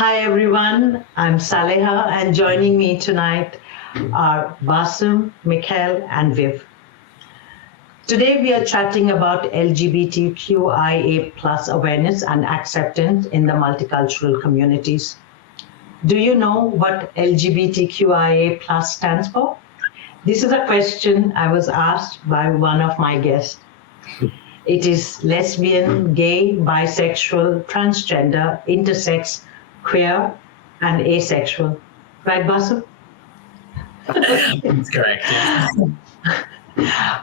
Hi everyone, I'm Saleha and joining me tonight are Basim, Mikhail and Viv. Today we are chatting about LGBTQIA plus awareness and acceptance in the multicultural communities. Do you know what LGBTQIA plus stands for? This is a question I was asked by one of my guests. It is lesbian, gay, bisexual, transgender, intersex, queer, and asexual. Right, Basu? That's correct.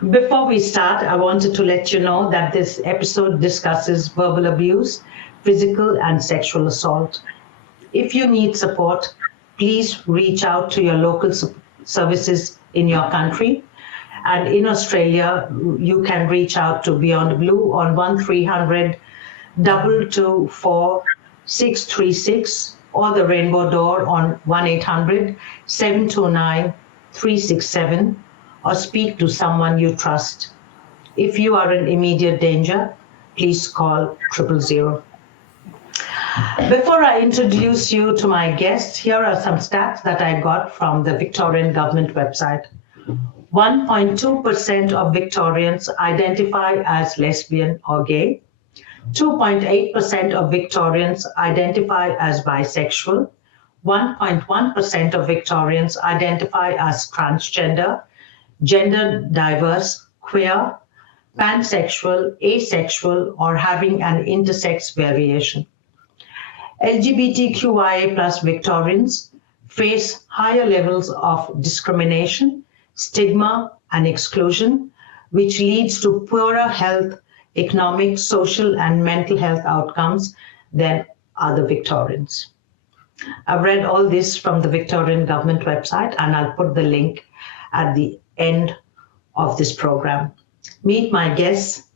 Before we start, I wanted to let you know that this episode discusses verbal abuse, physical and sexual assault. If you need support, please reach out to your local services in your country. And in Australia, you can reach out to Beyond Blue on 1300 224 636 or the Rainbow Door on 1-800-729-367 or speak to someone you trust. If you are in immediate danger, please call 000. Before I introduce you to my guests, here are some stats that I got from the Victorian government website. 1.2% of Victorians identify as lesbian or gay. 2.8% of Victorians identify as bisexual. 1.1% of Victorians identify as transgender, gender diverse, queer, pansexual, asexual, or having an intersex variation. LGBTQIA plus Victorians face higher levels of discrimination, stigma, and exclusion, which leads to poorer health, economic, social, and mental health outcomes than other Victorians. I've read all this from the Victorian government website, and I'll put the link at the end of this program. Meet my guests,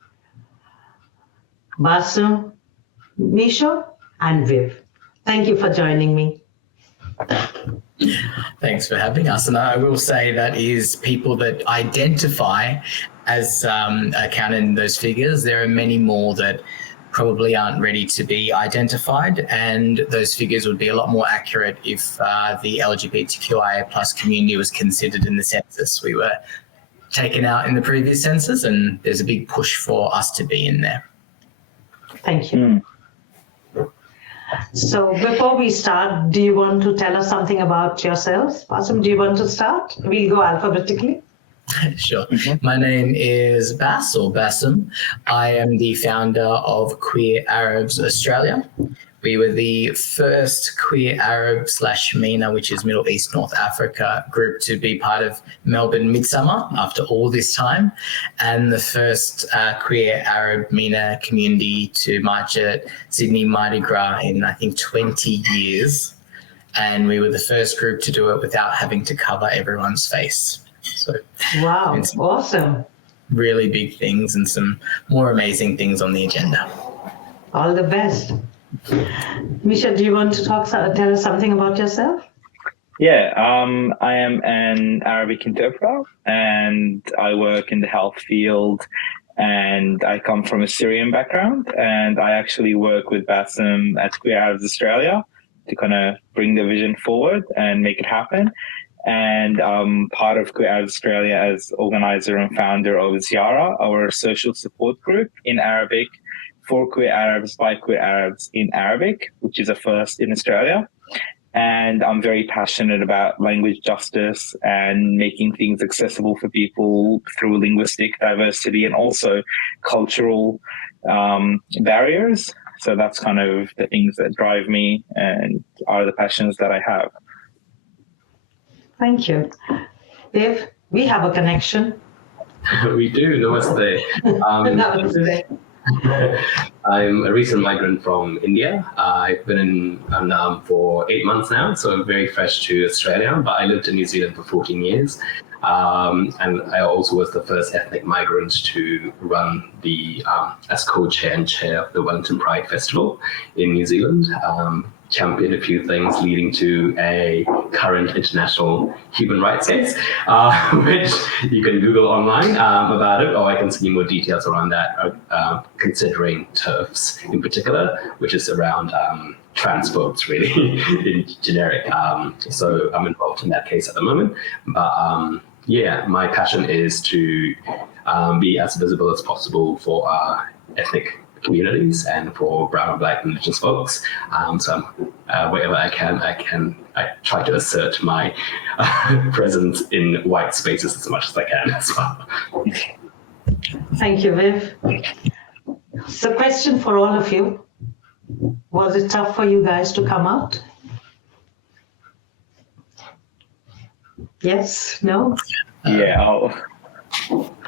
Basu, Misha, and Viv. Thank you for joining me. Thanks for having us. And I will say that is people that identify as counted in those figures. There are many more that probably aren't ready to be identified, and those figures would be a lot more accurate if the LGBTQIA plus community was considered in the census. We were taken out in the previous census, and there's a big push for us to be in there. Thank you. So before we start, do you want to tell us something about yourselves? Basim, do you want to start? We'll go alphabetically. Sure. My name is Bas or Basim. I am the founder of Queer Arabs Australia. We were the first queer Arab / MENA, which is Middle East North Africa group to be part of Melbourne Midsummer after all this time, and the first queer Arab MENA community to march at Sydney Mardi Gras in, I think, 20 years. And we were the first group to do it without having to cover everyone's face. So, wow, awesome. Really big things and some more amazing things on the agenda. All the best. Misha, do you want to tell us something about yourself? Yeah, I am an Arabic interpreter and I work in the health field, and I come from a Syrian background, and I actually work with Basim at Queer Arabs Australia to kind of bring the vision forward and make it happen. And I'm part of Queer Arabs Australia as organizer and founder of Ziara, our social support group in Arabic for queer Arabs by queer Arabs in Arabic, which is a first in Australia. And I'm very passionate about language justice and making things accessible for people through linguistic diversity and also cultural barriers. So that's kind of the things that drive me and are the passions that I have. Thank you. Viv, we have a connection. We do. Namaste. Namaste. I'm a recent migrant from India. I've been in Vietnam for 8 months now, so I'm very fresh to Australia, but I lived in New Zealand for 14 years. And I also was the first ethnic migrant to run as co-chair and chair of the Wellington Pride Festival in New Zealand. championed a few things leading to a current international human rights case, which you can Google online about it, or I can send you more details around that, considering TWThis in particular, which is around trans folks really in generic. So I'm involved in that case at the moment. But yeah, my passion is to be as visible as possible for ethnic communities and for brown and black indigenous folks. So wherever I try to assert my presence in white spaces as much as I can as well. Thank you, Viv. So question for all of you. Was it tough for you guys to come out? Yes? No? Yeah.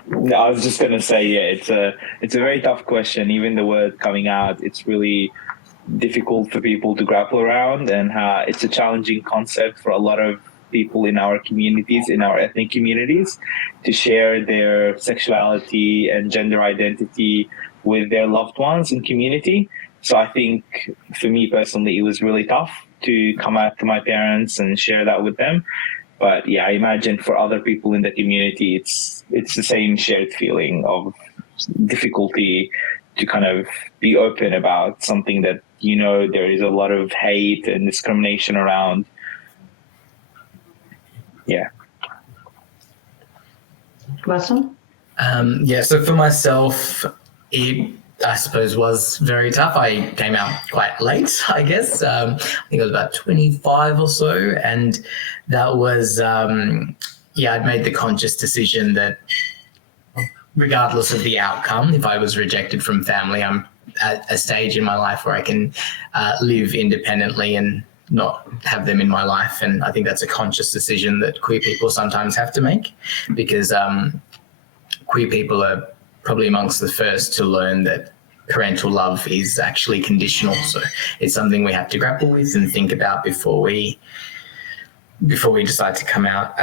No, I was just gonna say, yeah, it's a very tough question. Even the word coming out, it's really difficult for people to grapple around, and it's a challenging concept for a lot of people in our communities, in our ethnic communities, to share their sexuality and gender identity with their loved ones and community. So I think for me personally, it was really tough to come out to my parents and share that with them. But yeah, I imagine for other people in the community, it's the same shared feeling of difficulty to kind of be open about something that, you know, there is a lot of hate and discrimination around. Yeah. Wasam? Yeah, so for myself, it, I suppose, was very tough. I came out quite late, I guess. I think I was about 25 or so. And that was, I'd made the conscious decision that regardless of the outcome, if I was rejected from family, I'm at a stage in my life where I can live independently and not have them in my life. And I think that's a conscious decision that queer people sometimes have to make, because queer people are probably amongst the first to learn that parental love is actually conditional. So it's something we have to grapple with and think about before we decide to come out.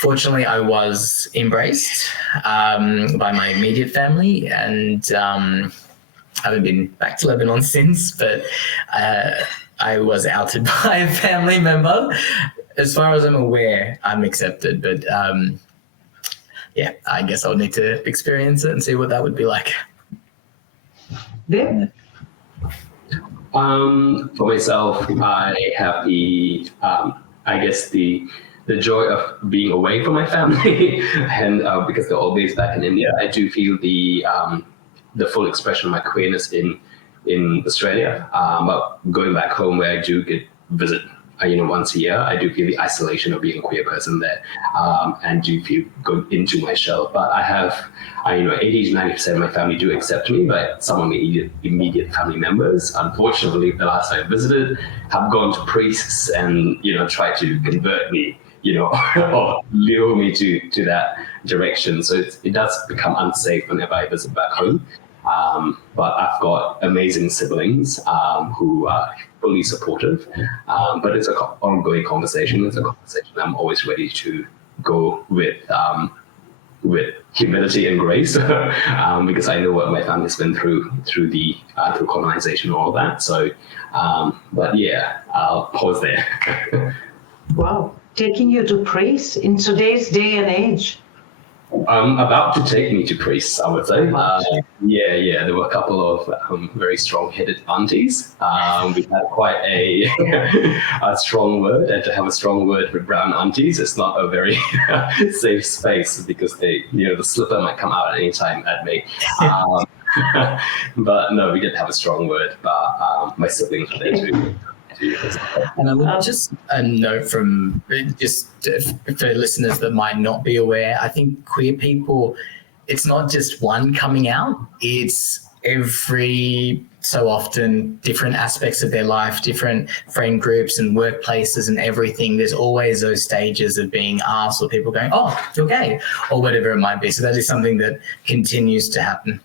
Fortunately, I was embraced by my immediate family, and I haven't been back to Lebanon since, but I was outed by a family member. As far as I'm aware, I'm accepted, but yeah, I guess I'll need to experience it and see what that would be like. Viv? For myself, I have the joy of being away from my family, and because they're all based back in India, I do feel the full expression of my queerness in Australia. But going back home, where I do get visit, once a year, I do feel the isolation of being a queer person there, and do feel going into my shell. But I have, 80 to 90% of my family do accept me, but some of my immediate family members, unfortunately, the last I visited, have gone to priests and, tried to convert me, or lure me to that direction. So it does become unsafe whenever I visit back home. But I've got amazing siblings who are fully supportive, but it's an ongoing conversation. It's a conversation I'm always ready to go with humility and grace, because I know what my family's been through colonization and all that. So, but yeah, I'll pause there. Wow, taking you to priests in today's day and age. About to take me to priests, I would say. Yeah. There were a couple of very strong-headed aunties. We had quite a strong word, and to have a strong word with brown aunties, it's not a very safe space, because the slipper might come out at any time at me. But no, we didn't have a strong word. But my siblings were there too. And I would just note from just for listeners that might not be aware, I think queer people, it's not just one coming out, it's every so often different aspects of their life, different friend groups and workplaces and everything. There's always those stages of being asked, or people going, oh, you're gay, or whatever it might be. So that is something that continues to happen.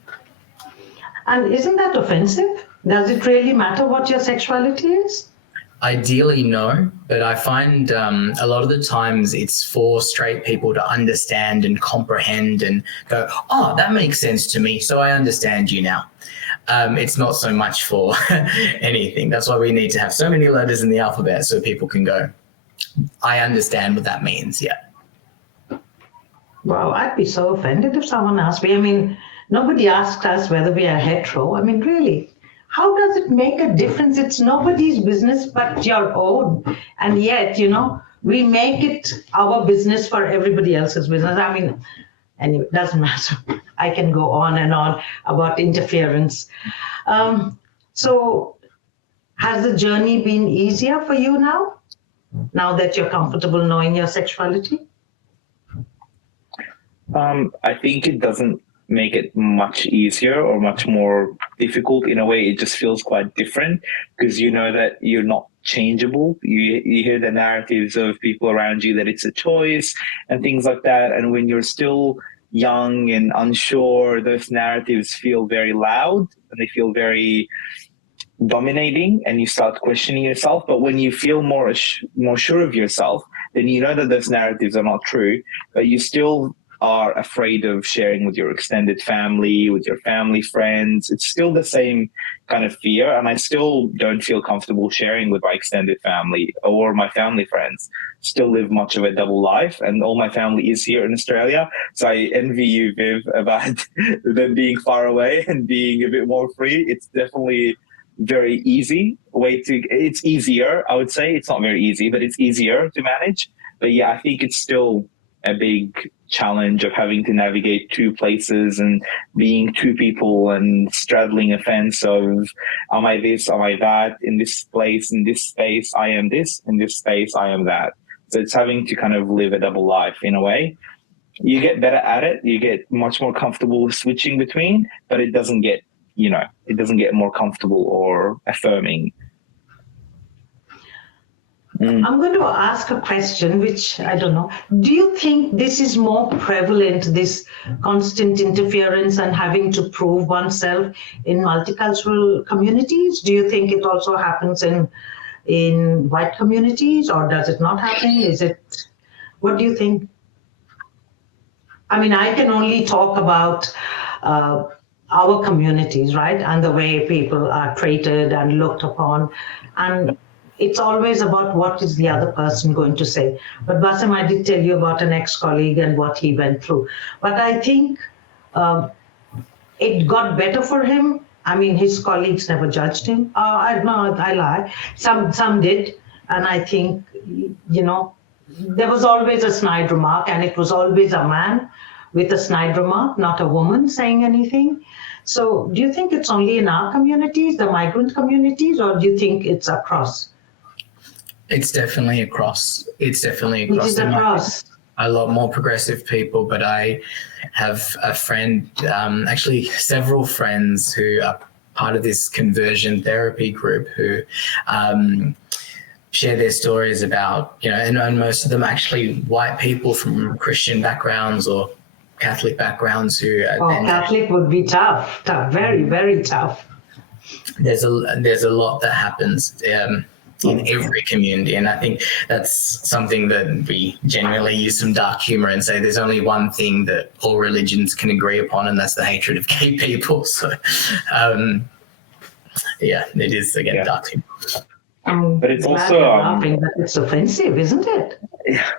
And isn't that offensive? Does it really matter what your sexuality is? Ideally, no, but I find a lot of the times it's for straight people to understand and comprehend and go, oh, that makes sense to me, so I understand you now. It's not so much for anything. That's why we need to have so many letters in the alphabet so people can go, I understand what that means. Yeah. Wow, I'd be so offended if someone asked me. I mean, nobody asked us whether we are hetero. I mean, really, how does it make a difference? It's nobody's business but your own. And yet, we make it our business for everybody else's business. I mean, anyway, it doesn't matter. I can go on and on about interference. So has the journey been easier for you now that you're comfortable knowing your sexuality? I think it doesn't make it much easier or much more difficult. In a way, it just feels quite different because you know that you're not changeable. You hear the narratives of people around you that it's a choice and things like that. And when you're still young and unsure, those narratives feel very loud and they feel very dominating, and you start questioning yourself. But when you feel more sure of yourself, then you know that those narratives are not true, but you still are afraid of sharing with your extended family, with your family friends. It's still the same kind of fear, and I still don't feel comfortable sharing with my extended family or my family friends. Still live much of a double life, and all my family is here in Australia. So I envy you, Viv, about them being far away and being a bit more free. It's definitely very easy it's easier, I would say. It's not very easy, but it's easier to manage. But yeah, I think it's still a big challenge of having to navigate two places and being two people and straddling a fence of, am I this, am I that, in this place, in this space, I am this, in this space, I am that. So it's having to kind of live a double life in a way. You get better at it, you get much more comfortable switching between, but it doesn't get, it doesn't get more comfortable or affirming. I'm going to ask a question, which I don't know. Do you think this is more prevalent, this constant interference and having to prove oneself in multicultural communities? Do you think it also happens in white communities, or does it not happen? What do you think? I mean, I can only talk about our communities, right? And the way people are treated and looked upon. And it's always about what is the other person going to say. But Basim, I did tell you about an ex-colleague and what he went through. But I think it got better for him. I mean, his colleagues never judged him. I lie. Some did. And I think, there was always a snide remark, and it was always a man with a snide remark, not a woman saying anything. So do you think it's only in our communities, the migrant communities, or do you think it's across? It's definitely across. It's definitely across. It is across. A lot more progressive people, but I have a friend, actually several friends who are part of this conversion therapy group who share their stories about, and most of them actually white people from Christian backgrounds or Catholic backgrounds who. Catholic would be tough, very, very tough. There's a lot that happens in every community, and I think that's something that we generally use some dark humor and say there's only one thing that all religions can agree upon, and that's the hatred of gay people. So, it is again dark humor. But it's also laughing, but it's offensive, isn't it? Yeah.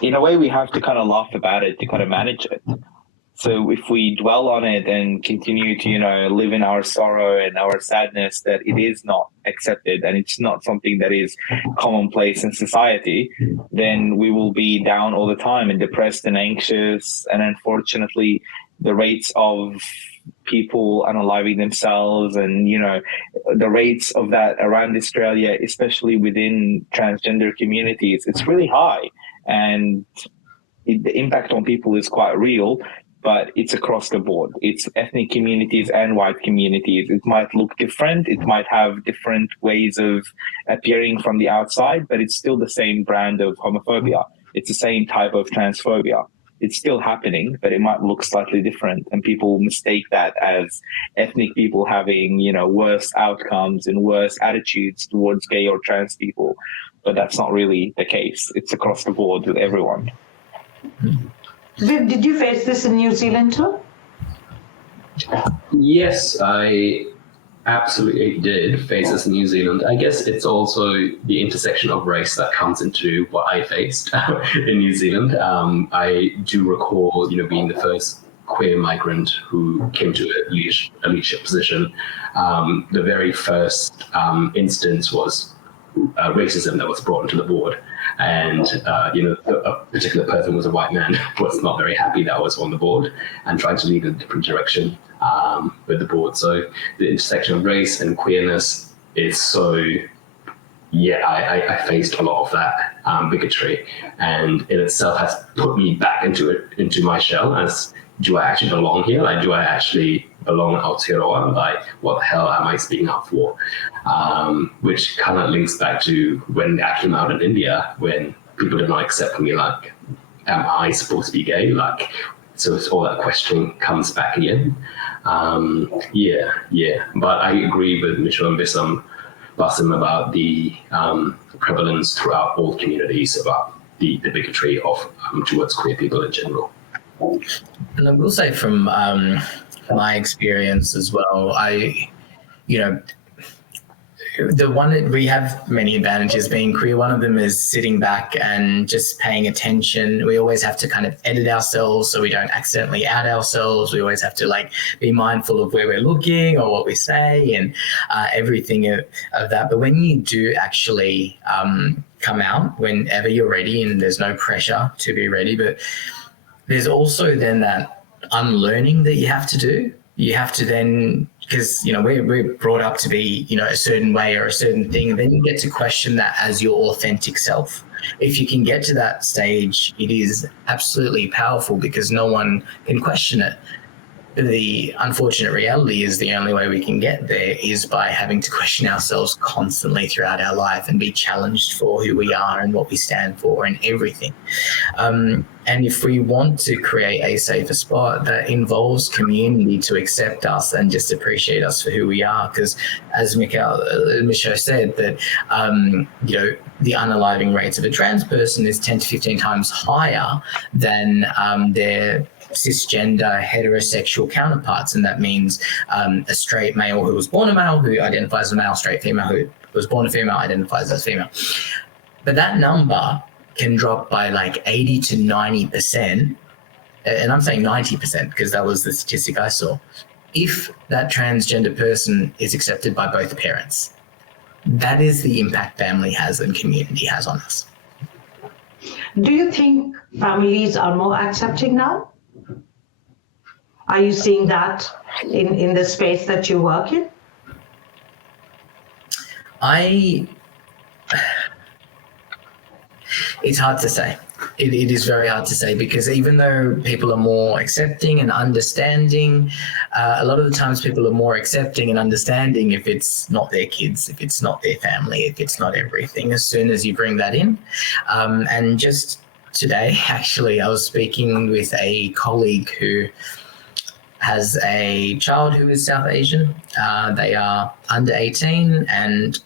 In a way, we have to kind of laugh about it to kind of manage it. So if we dwell on it and continue to, live in our sorrow and our sadness that it is not accepted and it's not something that is commonplace in society, then we will be down all the time and depressed and anxious. And unfortunately, the rates of people unaliving themselves and, the rates of that around Australia, especially within transgender communities, it's really high. And the impact on people is quite real. But it's across the board. It's ethnic communities and white communities. It might look different. It might have different ways of appearing from the outside, but it's still the same brand of homophobia. It's the same type of transphobia. It's still happening, but it might look slightly different. And people mistake that as ethnic people having, worse outcomes and worse attitudes towards gay or trans people. But that's not really the case. It's across the board with everyone. Did you face this in New Zealand too? Yes, I absolutely did face this in New Zealand. I guess it's also the intersection of race that comes into what I faced in New Zealand. I do recall, being the first queer migrant who came to a leadership position. The very first instance was racism that was brought into the board. And, a particular person was a white man, was not very happy that I was on the board and tried to lead in a different direction with the board. So the intersection of race and queerness is so, I faced a lot of that bigotry, and in itself has put me back into my shell as, do I actually belong here? Like, do I actually belong in Aotearoa? Like, what the hell am I speaking up for? Which kind of links back to when I came out in India, when people did not accept me, like, am I supposed to be gay? Like, so it's all that questioning comes back again. But I agree with Michelle and Bassam about the prevalence throughout all communities about the bigotry of towards queer people in general. And I will say from my experience as well, the one that we have many advantages being queer. One of them is sitting back and just paying attention. We always have to kind of edit ourselves so we don't accidentally out ourselves. We always have to be mindful of where we're looking or what we say and everything of that. But when you do actually come out, whenever you're ready, and there's no pressure to be ready, but there's also then that unlearning that you have to do. You have to then, because we're brought up to be a certain way or a certain thing, and then you get to question that as your authentic self. If you can get to that stage, it is absolutely powerful because no one can question it. The unfortunate reality is the only way we can get there is by having to question ourselves constantly throughout our life and be challenged for who we are and what we stand for and everything. And if we want to create a safer spot, that involves community to accept us and just appreciate us for who we are. Because as Michelle said, that the unaliving rates of a trans person is 10 to 15 times higher than their cisgender heterosexual counterparts, and that means a straight male who was born a male who identifies as a male, straight female who was born a female identifies as female. But that number can drop by 80 to 90%, and I'm saying 90% because that was the statistic I saw, if that transgender person is accepted by both parents. That is the impact family has and community has on us. Do you think families are more accepting now? Are you seeing that in the space that you work in? It's hard to say. It is very hard to say because even though people are more accepting and understanding, a lot of the times people are more accepting and understanding if it's not their kids, if it's not their family, if it's not everything, as soon as you bring that in. And just today, actually, I was speaking with a colleague who has a child who is South Asian. They are under 18 and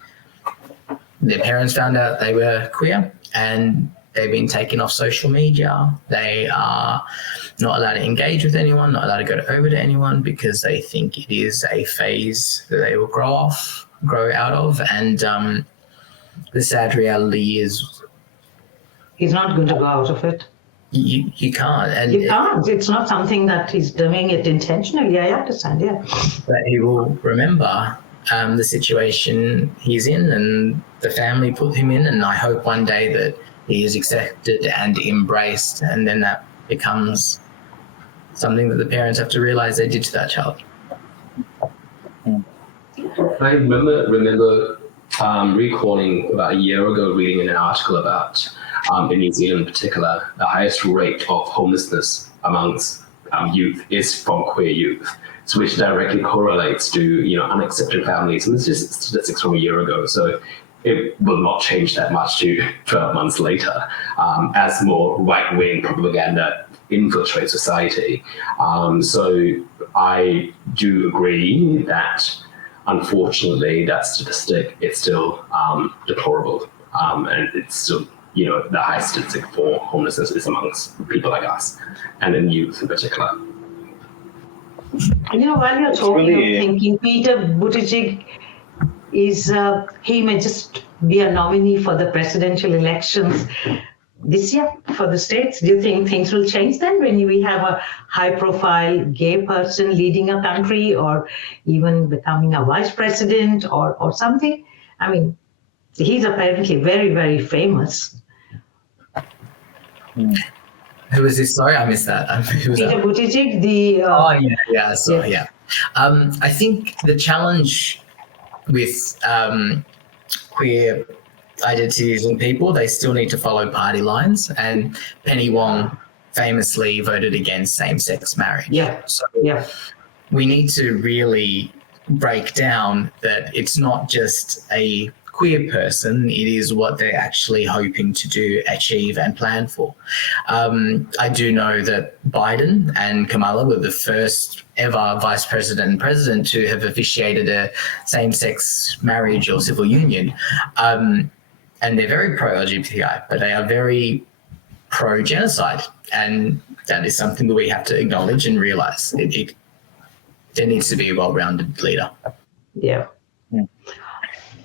their parents found out they were queer and they've been taken off social media. They are not allowed to engage with anyone, not allowed to go over to anyone because they think it is a phase that they will grow out of. And the sad reality is he's not going to go out of it. You can't. And you can't. It's not something that he's doing it intentionally. I understand, yeah. But he will remember the situation he's in and the family put him in, and I hope one day that he is accepted and embraced, and then that becomes something that the parents have to realize they did to that child. I remember recalling about a year ago reading an article about in New Zealand in particular, the highest rate of homelessness amongst youth is from queer youth, so which directly correlates to unaccepted families. And this is statistics from a year ago, so it will not change that much to 12 months later as more right-wing propaganda infiltrates society. So I do agree that unfortunately that statistic is still deplorable, and it's still the highest statistic for homelessness is amongst people like us and in youth in particular. While you're It's talking, really- I'm thinking Peter Buttigieg he may just be a nominee for the presidential elections this year for the states. Do you think things will change then when we have a high-profile gay person leading a country, or even becoming a vice president or something? I mean, he's apparently very, very famous. Who was this? Sorry, I missed that. Who was Peter that? Buttigieg, the Oh, yeah. So, yeah. yeah. I think the challenge with queer identities and people, they still need to follow party lines. And Penny Wong famously voted against same-sex marriage. Yeah. So Yeah. we need to really break down that it's not just a queer person, it is what they're actually hoping to do, achieve, and plan for. I do know that Biden and Kamala were the first ever vice president and president to have officiated a same-sex marriage or civil union. And they're very pro-LGBTI, but they are very pro-genocide. And that is something that we have to acknowledge and realize. There needs to be a well-rounded leader. Yeah.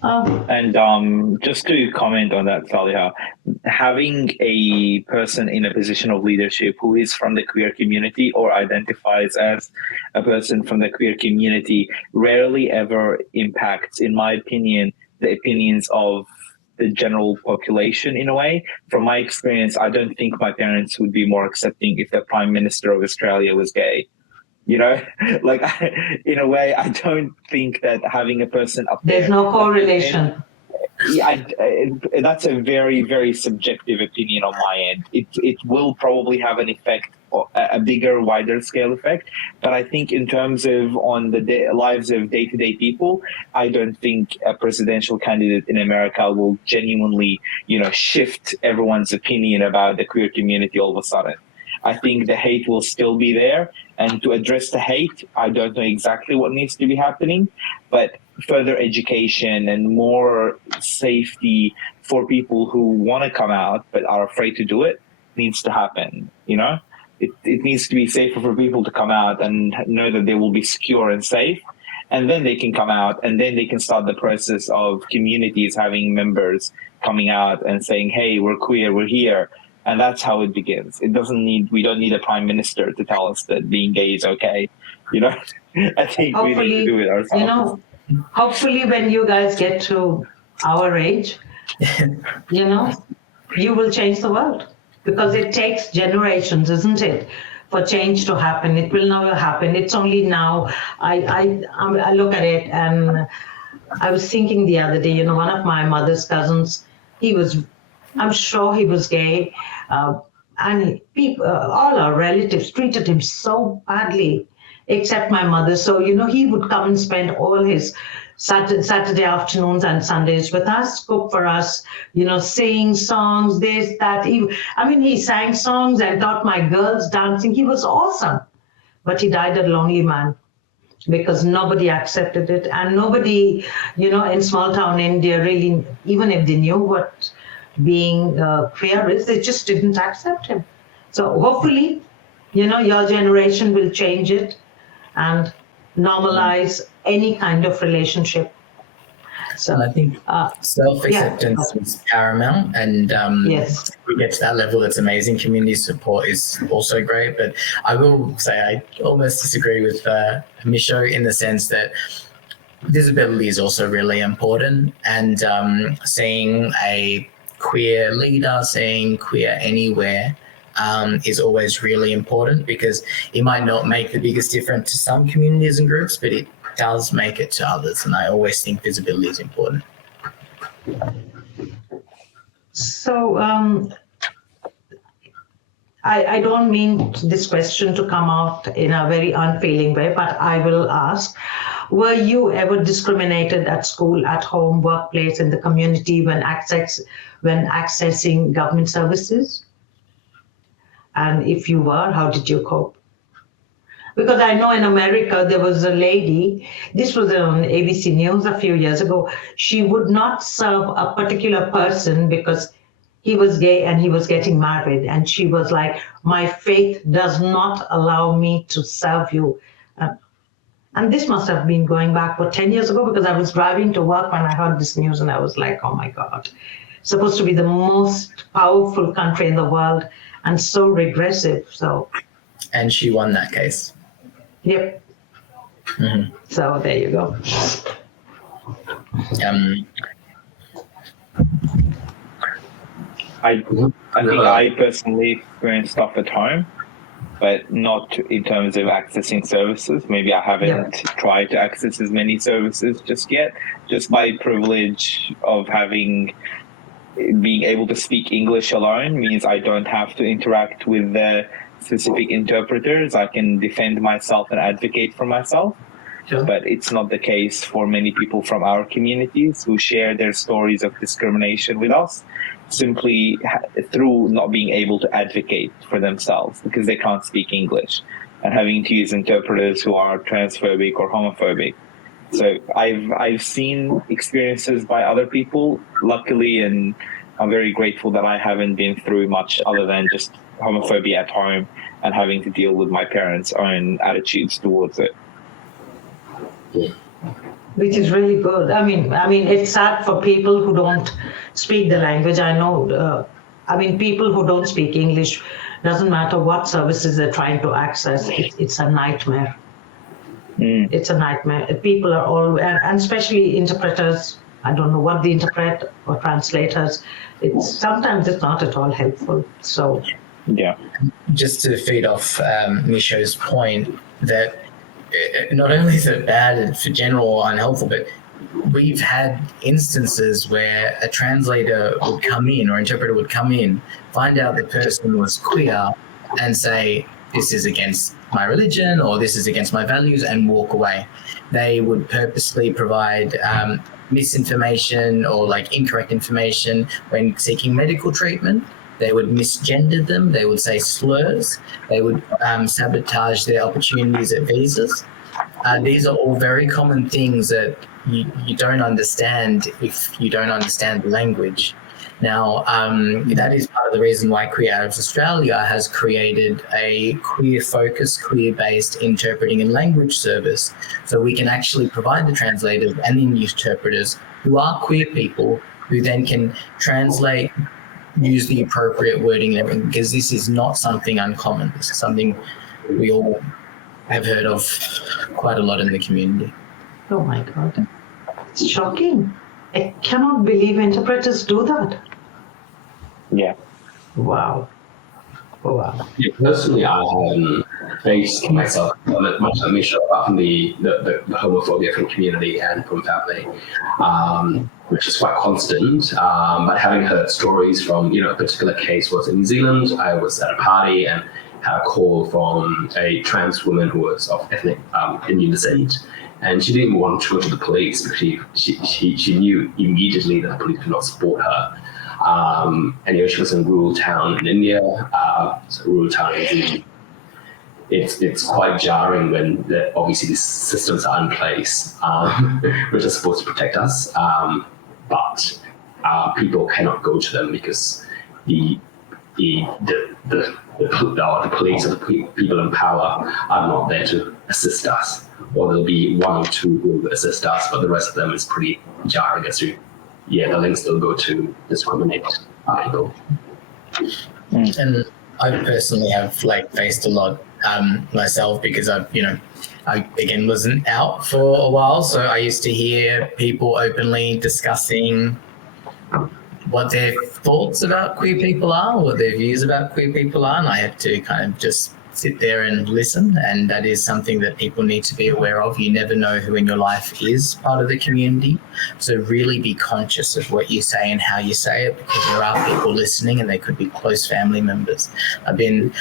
And just to comment on that, Saliha, having a person in a position of leadership who is from the queer community or identifies as a person from the queer community rarely ever impacts, in my opinion, the opinions of the general population in a way. From my experience, I don't think my parents would be more accepting if the Prime Minister of Australia was gay. Like in a way, I don't think that having a person up there. There's no correlation. Yeah, that's a very, very subjective opinion on my end. It will probably have an effect, a bigger, wider scale effect. But I think in terms of on the lives of day-to-day people, I don't think a presidential candidate in America will genuinely, shift everyone's opinion about the queer community all of a sudden. I think the hate will still be there. And to address the hate, I don't know exactly what needs to be happening, but further education and more safety for people who want to come out but are afraid to do it needs to happen. It needs to be safer for people to come out and know that they will be secure and safe. And then they can come out, and then they can start the process of communities having members coming out and saying, hey, we're queer, we're here. And that's how it begins. We don't need a prime minister to tell us that being gay is okay. I think we need to do it ourselves. Hopefully when you guys get to our age, you will change the world, because it takes generations, isn't it, for change to happen. It will never happen. It's only now. I look at it, and I was thinking the other day, one of my mother's cousins, I'm sure he was gay, and people, all our relatives treated him so badly, except my mother. So, he would come and spend all his Saturday afternoons and Sundays with us, cook for us, sing songs, this, that. He sang songs and taught my girls dancing. He was awesome. But he died a lonely man because nobody accepted it. And nobody, in small town India really, even if they knew what being queer is, they just didn't accept him. So hopefully, your generation will change it and normalize any kind of relationship. So I think self-acceptance is paramount, and yes, if we get to that level, it's amazing. Community support is also great, but I will say I almost disagree with Misho in the sense that visibility is also really important, and seeing a queer leader, seeing queer anywhere is always really important, because it might not make the biggest difference to some communities and groups, but it does make it to others. And I always think visibility is important. So I don't mean this question to come out in a very unfeeling way, but I will ask, were you ever discriminated at school, at home, workplace, in the community when accessing government services? And if you were, how did you cope? Because I know in America, there was a lady, this was on ABC News a few years ago, she would not serve a particular person because he was gay and he was getting married. And she was like, my faith does not allow me to serve you. And this must have been going back for 10 years ago, because I was driving to work when I heard this news and I was like, oh my God, supposed to be the most powerful country in the world and so regressive. So, And she won that case. yep. Mm-hmm. So there you go. I think I personally experienced stuff at home, but not in terms of accessing services. Maybe I haven't tried to access as many services just yet. Just by privilege of being able to speak English alone means I don't have to interact with the specific interpreters. I can defend myself and advocate for myself. Sure. But it's not the case for many people from our communities who share their stories of discrimination with us, simply through not being able to advocate for themselves because they can't speak English and having to use interpreters who are transphobic or homophobic. So I've seen experiences by other people, luckily, and I'm very grateful that I haven't been through much other than just homophobia at home and having to deal with my parents' own attitudes towards it. Which is really good. I mean, it's sad for people who don't speak the language. I know, people who don't speak English, doesn't matter what services they're trying to access, it's a nightmare. It's a nightmare. People are all, and especially interpreters, I don't know what they interpret, or translators, sometimes it's not at all helpful. So, yeah. Just to feed off Misho's point that not only is it bad for general or unhelpful, but we've had instances where a translator would come in or interpreter would come in, find out the person was queer and say, this is against my religion or this is against my values, and walk away. They would purposely provide misinformation or like incorrect information when seeking medical treatment. They would misgender them. They would say slurs. They would sabotage their opportunities at visas. These are all very common things that you don't understand if you don't understand the language. Now, that is part of the reason why Queer Arabs Australia has created a queer-focused, queer-based interpreting and language service, so we can actually provide the translators and the interpreters who are queer people who then can translate, use the appropriate wording and everything, because this is not something uncommon. This is something we all have heard of quite a lot in the community. oh my God, it's shocking. I cannot believe interpreters do that. Yeah. Wow. Yeah, personally, I haven't faced myself much like Misha, apart from the homophobia from community and from family, which is quite constant. But having heard stories from, a particular case was in New Zealand. I was at a party and had a call from a trans woman who was of ethnic Indian descent. And she didn't want to go to the police because she knew immediately that the police could not support her. And she was in a rural town in India, rural town in it's quite jarring when obviously these systems are in place, which are supposed to protect us, but people cannot go to them because the police or the people in power are not there to assist us, or there'll be one or two who will assist us, but the rest of them is pretty jarring as to, the links they'll go to discriminate people. And I personally have faced a lot myself because I again wasn't out for a while, so I used to hear people openly discussing what their thoughts about queer people are, what their views about queer people are, and I had to kind of just sit there and listen, and that is something that people need to be aware of. You never know who in your life is part of the community, so really be conscious of what you say and how you say it, because there are people listening and they could be close family members. I've been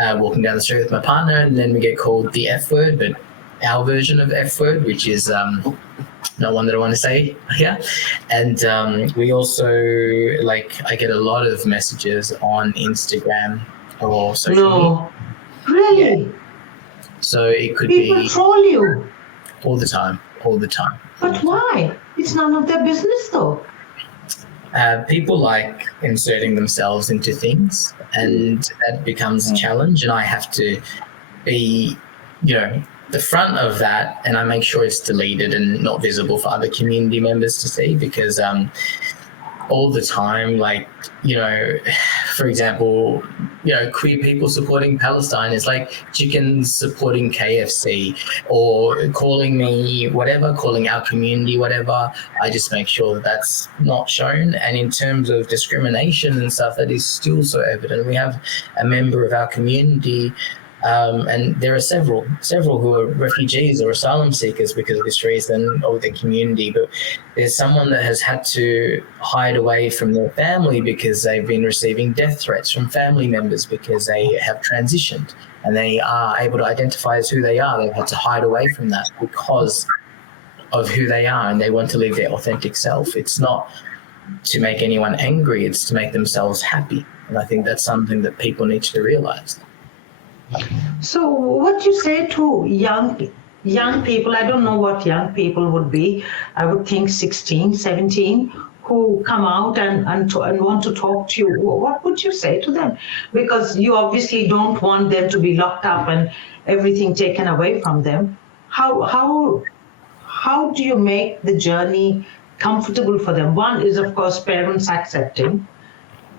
walking down the street with my partner and then we get called the F word, but our version of F word, which is not one that I want to say here. And we also, I get a lot of messages on Instagram or social media. Really? Yeah. So it could People be troll you. all the time. But why? It's none of their business though. People like inserting themselves into things, and that becomes a challenge, and I have to be, the front of that, and I make sure it's deleted and not visible for other community members to see, because all the time, like, you know, for example, you know, queer people supporting Palestine is like chickens supporting KFC, or calling me whatever, calling our community whatever. I just make sure that that's not shown. And in terms of discrimination and stuff, that is still so evident. We have a member of our community, and there are several who are refugees or asylum seekers because of this reason, or their community. But there's someone that has had to hide away from their family because they've been receiving death threats from family members because they have transitioned and they are able to identify as who they are. They've had to hide away from that because of who they are, and they want to live their authentic self. It's not to make anyone angry, it's to make themselves happy. And I think that's something that people need to realize. So what you say to young people, I don't know what young people would be, I would think 16, 17, who come out and want to talk to you, what would you say to them? Because you obviously don't want them to be locked up and everything taken away from them. How do you make the journey comfortable for them? One is, of course, parents accepting.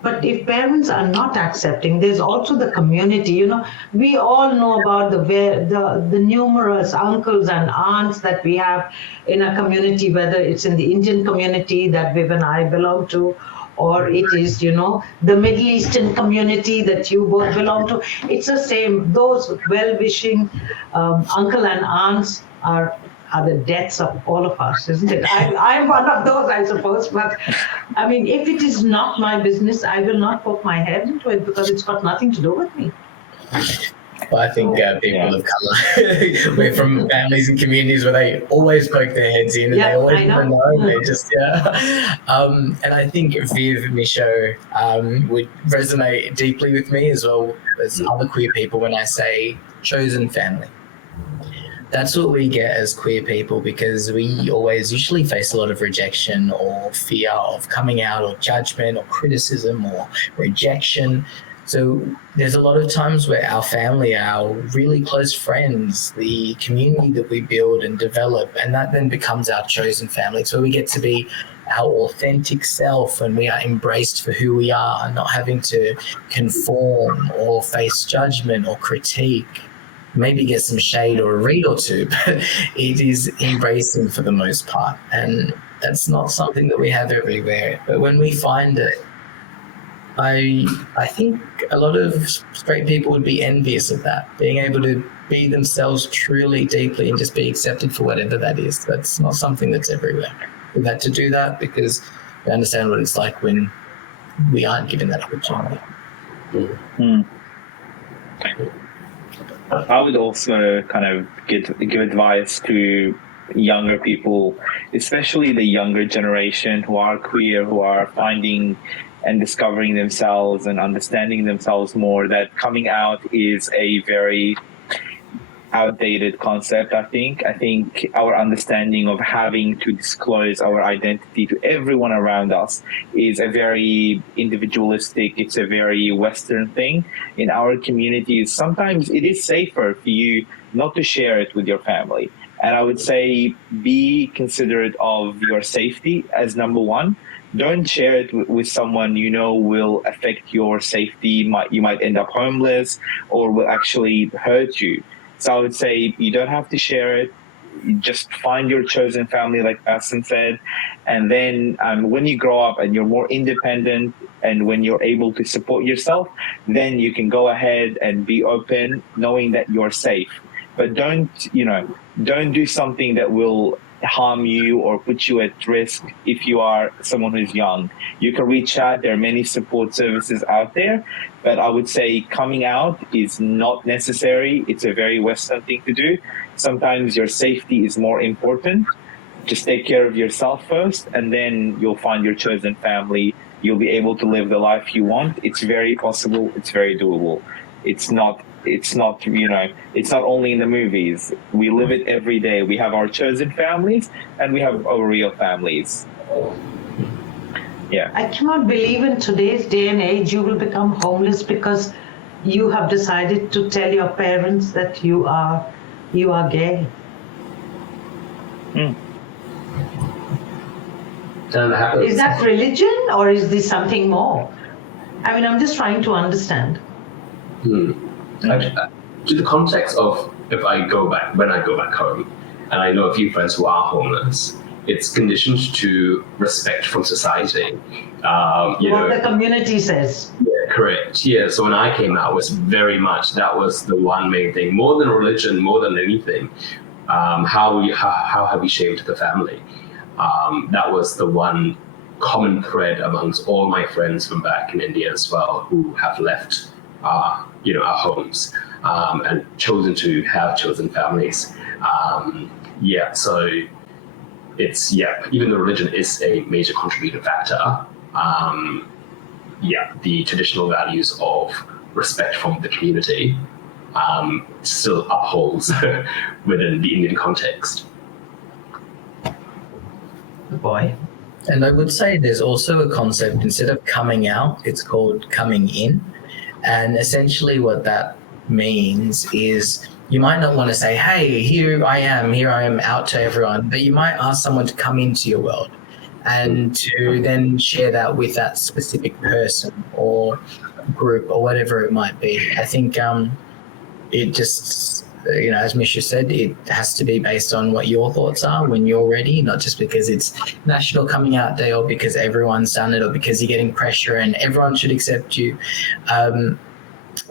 But if parents are not accepting, there's also the community. You know, we all know about the numerous uncles and aunts that we have in a community, whether it's in the Indian community that Viv and I belong to, or it is, you know, the Middle Eastern community that you both belong to. It's the same. Those well-wishing uncle and aunts are the deaths of all of us, isn't it? I'm one of those, I suppose. But I mean, if it is not my business, I will not poke my head into it because it's got nothing to do with me. Well, I think people of colour, we're from families and communities where they always poke their heads in, and they always want to know. They just, and I think Viv, Micho, would resonate deeply with me as well as other queer people when I say chosen family. That's what we get as queer people, because we always usually face a lot of rejection or fear of coming out or judgment or criticism or rejection. So there's a lot of times where our family, our really close friends, the community that we build and develop, and that then becomes our chosen family. So we get to be our authentic self, and we are embraced for who we are, not having to conform or face judgment or critique. Maybe get some shade or a read or two, but it is embracing for the most part. And that's not something that we have everywhere. But when we find it, I think a lot of straight people would be envious of that, being able to be themselves truly, deeply, and just be accepted for whatever that is. That's not something that's everywhere. We've had to do that because we understand what it's like when we aren't given that opportunity. Mm. I would also kind of give advice to younger people, especially the younger generation who are queer, who are finding and discovering themselves and understanding themselves more, that coming out is a very outdated concept. I think our understanding of having to disclose our identity to everyone around us is a very individualistic, it's a very Western thing. In our communities, sometimes it is safer for you not to share it with your family. And I would say be considerate of your safety as number one. Don't share it with someone you know will affect your safety. You might end up homeless or will actually hurt you. So I would say you don't have to share it. You just find your chosen family, like Bassem said. And then when you grow up and you're more independent and when you're able to support yourself, then you can go ahead and be open, knowing that you're safe. But don't do something that will harm you or put you at risk if you are someone who's young. You can reach out. There are many support services out there, but I would say coming out is not necessary. It's a very Western thing to do. Sometimes your safety is more important. Just take care of yourself first, and then you'll find your chosen family. You'll be able to live the life you want. It's very possible. It's very doable. It's not only in the movies. We live it every day. We have our chosen families and we have our real families. Yeah. I cannot believe in today's day and age you will become homeless because you have decided to tell your parents that you are you are gay. Is that religion or is this something more? I mean, I'm just trying to understand. To the context of when I go back home, and I know a few friends who are homeless, it's conditioned to respect from society. The community says. Yeah, correct. Yeah. So when I came out, was very much that was the one main thing, more than religion, more than anything. How have we shaped the family? That was the one common thread amongst all my friends from back in India as well, who have left our homes and chosen to have chosen families. So it's even though religion is a major contributing factor, the traditional values of respect from the community still upholds within the Indian context. Good boy. And I would say there's also a concept, instead of coming out, it's called coming in. And essentially what that means is you might not want to say, hey, here I am out to everyone, but you might ask someone to come into your world and to then share that with that specific person or group or whatever it might be. I think it just, as Misha said, it has to be based on what your thoughts are when you're ready, not just because it's National Coming Out Day or because everyone's done it or because you're getting pressure and everyone should accept you.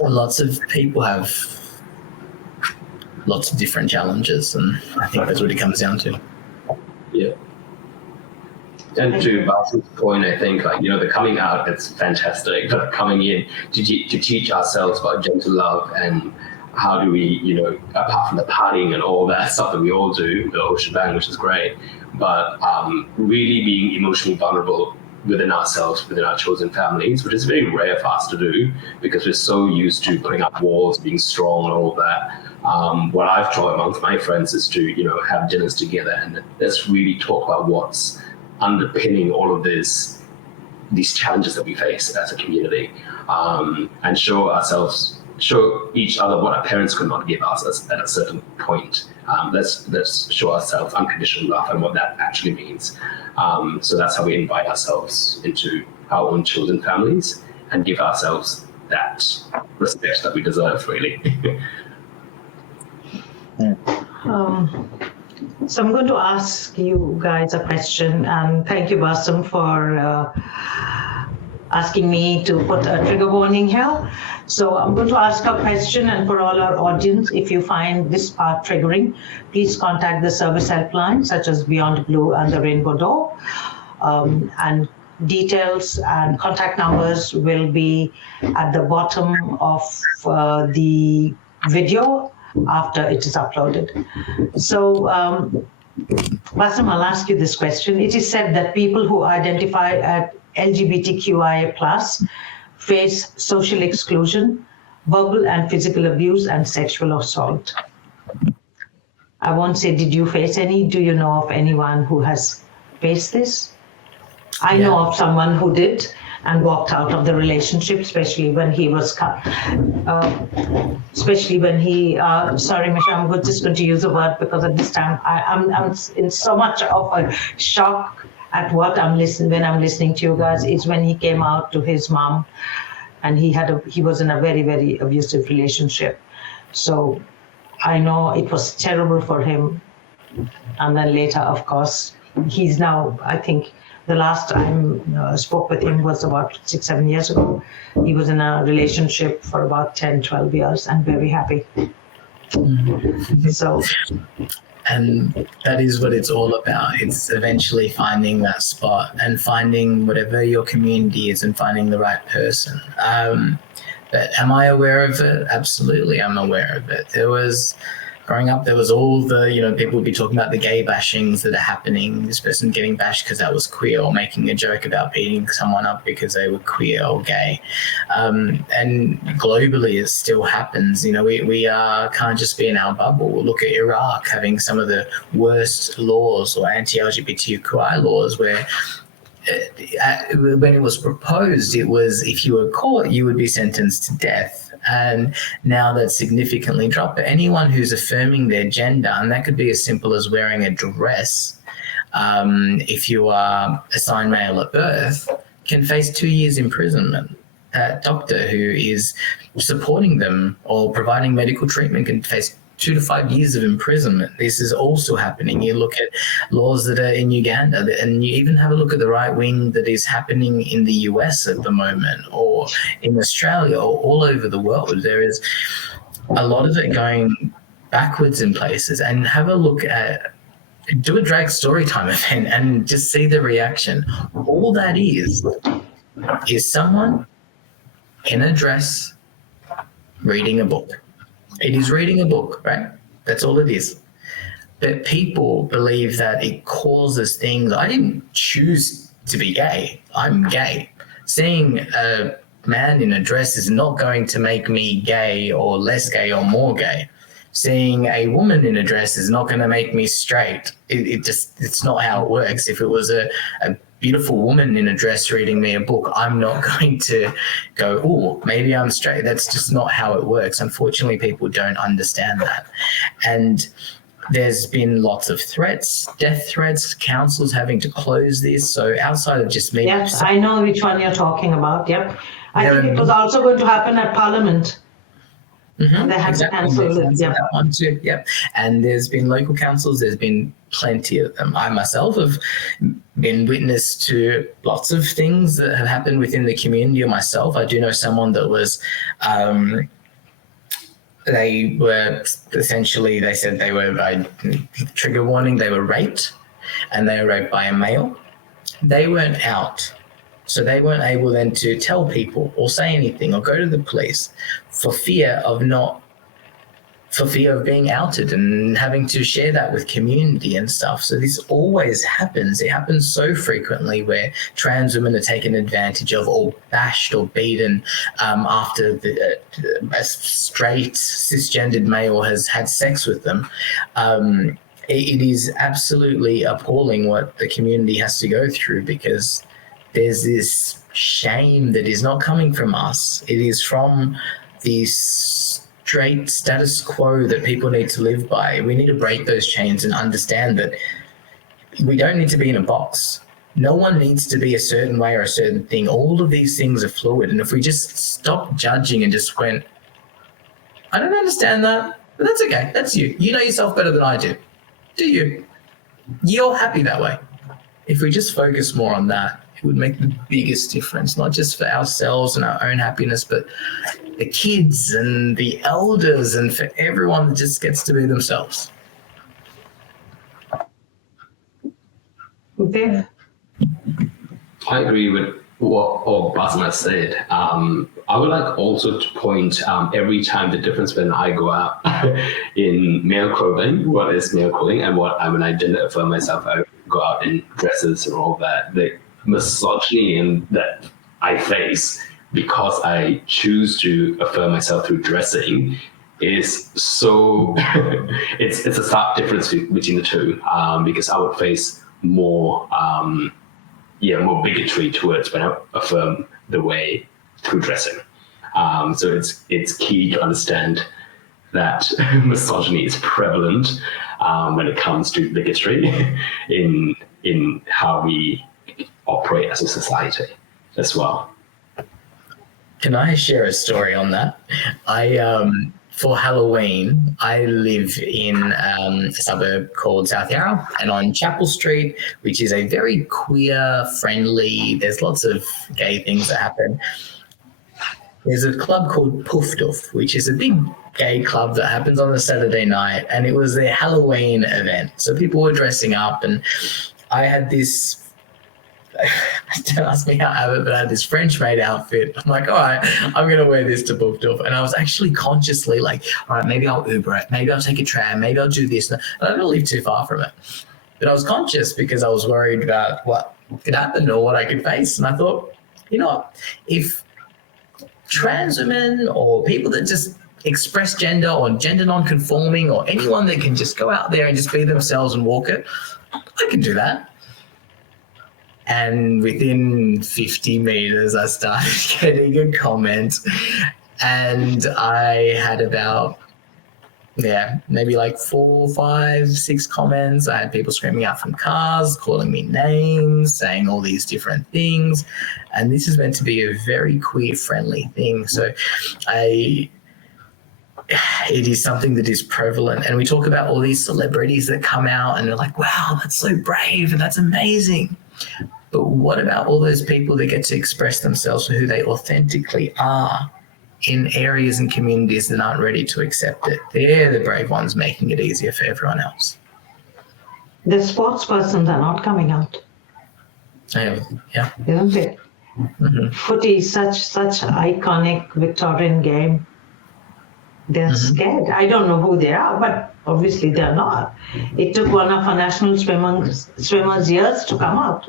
Lots of people have lots of different challenges, and I think that's what it comes down to. Yeah. And to Basil's point, I think the coming out, it's fantastic, but coming in to teach ourselves about gentle love and how do we, apart from the partying and all that stuff that we all do, the whole shebang, which is great, but really being emotionally vulnerable within ourselves, within our chosen families, which is very rare for us to do because we're so used to putting up walls, being strong and all of that. What I've tried amongst my friends is to, have dinners together and let's really talk about what's underpinning all of these challenges that we face as a community, and show each other what our parents could not give us at a certain point. Let's show ourselves unconditional love and what that actually means. So that's how we invite ourselves into our own chosen families and give ourselves that respect that we deserve, really. So I'm going to ask you guys a question, and thank you, Basum, for asking me to put a trigger warning here. So I'm going to ask a question, and for all our audience, if you find this part triggering, please contact the service helpline, such as Beyond Blue and the Rainbow Door. And details and contact numbers will be at the bottom of the video after it is uploaded. So, Basum, I'll ask you this question. It is said that people who identify as LGBTQIA+ face social exclusion, verbal and physical abuse, and sexual assault. I won't say, did you face any? Do you know of anyone who has faced this? I know of someone who did and walked out of the relationship, especially when he was, sorry, Misha, I'm just going to use a word because at this time I'm in so much of a shock at what when I'm listening to you guys. Is when he came out to his mom, and he was in a very, very abusive relationship. So I know it was terrible for him. And then later, of course, he's now, I think, the last time I spoke with him was about 6-7 years ago. He was in a relationship for about 10-12 years and very happy. So, and that is what it's all about. It's eventually finding that spot and finding whatever your community is and finding the right person. But am I aware of it? Absolutely, I'm aware of it. Growing up, there was all the, people would be talking about the gay bashings that are happening, this person getting bashed because that was queer, or making a joke about beating someone up because they were queer or gay. And globally, it still happens. We can't just be in our bubble. Look at Iraq having some of the worst laws or anti-LGBTQI laws where when it was proposed, it was if you were caught, you would be sentenced to death. and now that's significantly dropped. But anyone who's affirming their gender, and that could be as simple as wearing a dress, if you are assigned male at birth, can face 2 years imprisonment. A doctor who is supporting them or providing medical treatment can face 2 to 5 years of imprisonment. This is also happening. You look at laws that are in Uganda, and you even have a look at the right wing that is happening in the US at the moment, or in Australia, or all over the world. There is a lot of it going backwards in places. And have a look at, do a drag story time event and just see the reaction. All that is someone in a dress reading a book. It is reading a book, right? That's all it is. But people believe that it causes things. I didn't choose to be gay. I'm gay. Seeing a man in a dress is not going to make me gay or less gay or more gay. Seeing a woman in a dress is not going to make me straight. It's not how it works. If it was a beautiful woman in a dress reading me a book, I'm not going to go, oh, maybe I'm straight. That's just not how it works. Unfortunately, people don't understand that. And there's been lots of threats, death threats, councils having to close this. So outside of just me. Yes, I know which one you're talking about. Yep. I think it was also going to happen at Parliament. Mm-hmm. They had to cancel it. Yeah. That one too. Yep. And there's been local councils. There's been plenty of them. I myself have been witness to lots of things that have happened within the community. Myself, I do know someone that was. They were essentially. They said they were by trigger warning. They were raped, and they were raped by a male. They weren't out. So they weren't able then to tell people or say anything or go to the police for fear of being outed and having to share that with community and stuff. So this always happens. It happens so frequently where trans women are taken advantage of or bashed or beaten after a straight cisgendered male has had sex with them. It is absolutely appalling what the community has to go through, because there's this shame that is not coming from us. It is from the straight status quo that people need to live by. We need to break those chains and understand that we don't need to be in a box. No one needs to be a certain way or a certain thing. All of these things are fluid. And if we just stop judging and just went, I don't understand that, but that's okay. That's you. You know yourself better than I do. Do you? You're happy that way. If we just focus more on that, it would make the biggest difference, not just for ourselves and our own happiness, but the kids and the elders and for everyone that just gets to be themselves. Okay. I agree with what Basma said. I would like also to point every time the difference when I go out in male clothing, what is male clothing, and when I gender affirm myself, I go out in dresses and all that. The misogyny that I face because I choose to affirm myself through dressing is so it's a stark difference between the two, because I would face more bigotry towards when I affirm the way through dressing. So it's key to understand that misogyny is prevalent when it comes to bigotry in how we operate as a society as well. Can I share a story on that? For Halloween, I live in a suburb called South Yarra, and on Chapel Street, which is a very queer-friendly, there's lots of gay things that happen. There's a club called Poof Doof, which is a big gay club that happens on a Saturday night, and it was their Halloween event. So people were dressing up, and I had this, don't ask me how I have it, but I had this French maid outfit. I'm like, all right, I'm going to wear this to Poof Doof. And I was actually consciously like, all right, maybe I'll Uber it. Maybe I'll take a tram. Maybe I'll do this. And I don't live too far from it. But I was conscious because I was worried about what could happen or what I could face. And I thought, you know what, if trans women or people that just express gender or gender non-conforming or anyone that can just go out there and just be themselves and walk it, I can do that. And within 50 meters, I started getting a comment And I had about, maybe like 4, 5, 6 comments. I had people screaming out from cars, calling me names, saying all these different things. And this is meant to be a very queer-friendly thing. So it is something that is prevalent. And we talk about all these celebrities that come out and they're like, wow, that's so brave and that's amazing. But what about all those people that get to express themselves for who they authentically are in areas and communities that aren't ready to accept it? They're the brave ones making it easier for everyone else. The sports persons are not coming out. Yeah. Isn't it? Mm-hmm. Footy is such iconic Victorian game. They're scared. I don't know who they are, but obviously they're not. It took one of our national swimmers years to come out.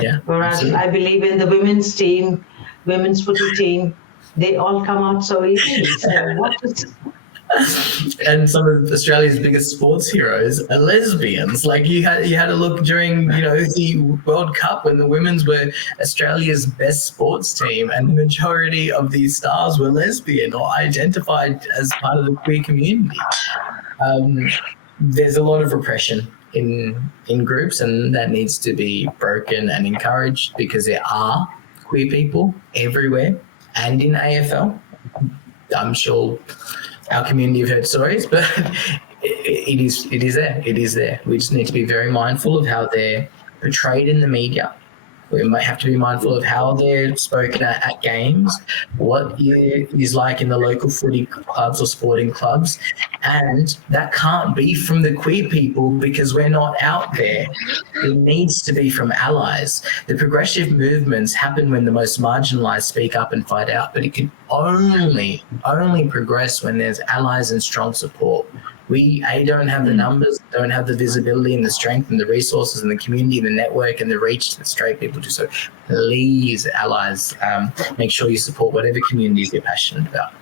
Yeah. Whereas absolutely. I believe in the women's footy team, they all come out so easily. So what is... And some of Australia's biggest sports heroes are lesbians. Like you had to look during, the World Cup when the women's were Australia's best sports team, and the majority of these stars were lesbian or identified as part of the queer community. There's a lot of repression in groups, and that needs to be broken and encouraged, because there are queer people everywhere and in AFL. I'm sure our community have heard stories, but it is there. We just need to be very mindful of how they're portrayed in the media. We might have to be mindful of how they're spoken at games, what it is like in the local footy clubs or sporting clubs. And that can't be from the queer people, because we're not out there. It needs to be from allies. The progressive movements happen when the most marginalised speak up and fight out, but it can only progress when there's allies and strong support. We don't have the numbers, don't have the visibility and the strength and the resources and the community and the network and the reach that straight people do. So please, allies, make sure you support whatever communities you're passionate about.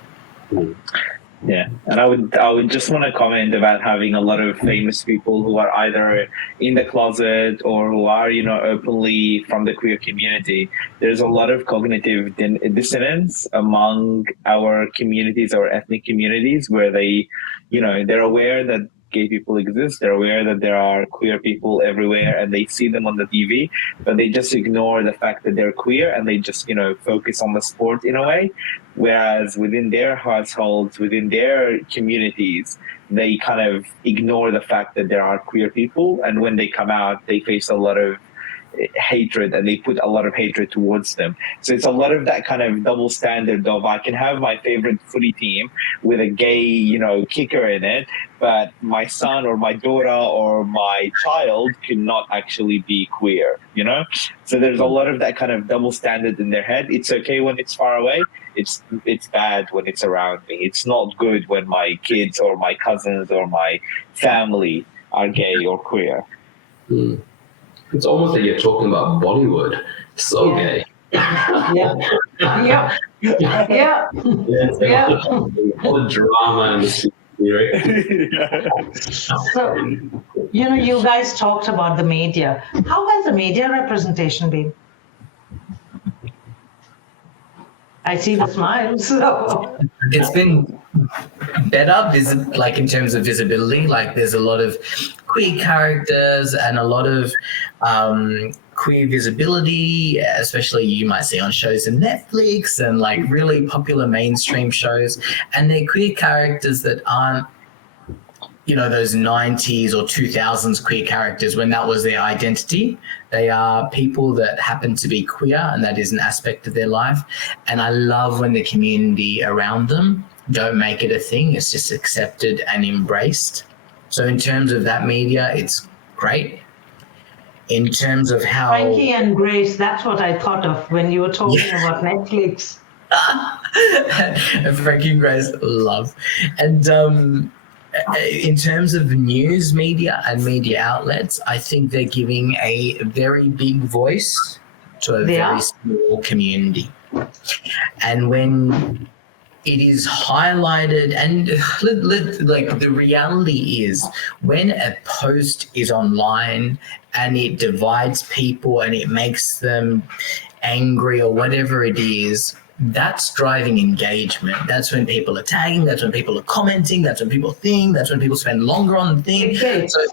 Yeah, and I would just want to comment about having a lot of famous people who are either in the closet or who are, openly from the queer community. There's a lot of cognitive dissonance among our communities, our ethnic communities, where they're aware that gay people exist, they're aware that there are queer people everywhere, and they see them on the TV, but they just ignore the fact that they're queer, and they just, focus on the sport in a way. Whereas within their households, within their communities, they kind of ignore the fact that there are queer people, and when they come out, they face a lot of hatred, and they put a lot of hatred towards them. So it's a lot of that kind of double standard of, I can have my favorite footy team with a gay, kicker in it, but my son or my daughter or my child cannot actually be queer, So there's a lot of that kind of double standard in their head. It's okay when it's far away. It's bad when it's around me. It's not good when my kids or my cousins or my family are gay or queer. It's almost like you're talking about Bollywood. So gay. Yeah. All the drama and So, you guys talked about the media. How has the media representation been? I see the smiles. So. It's been better, like in terms of visibility. Like there's a lot of queer characters and a lot of queer visibility, especially you might see on shows in Netflix and like really popular mainstream shows. And they're queer characters that aren't, those 90s or 2000s queer characters when that was their identity. They are people that happen to be queer, and that is an aspect of their life. And I love when the community around them don't make it a thing. It's just accepted and embraced. So in terms of that media, it's great. In terms of how... Frankie and Grace, that's what I thought of when you were talking about Netflix. Frankie and Grace, love. And in terms of news media and media outlets, I think they're giving a very big voice to a very small community. And when it is highlighted, and like the reality is, when a post is online and it divides people and it makes them angry or whatever it is, that's driving engagement. That's when people are tagging, that's when people are commenting, that's when people think, that's when people spend longer on the thing. Okay. So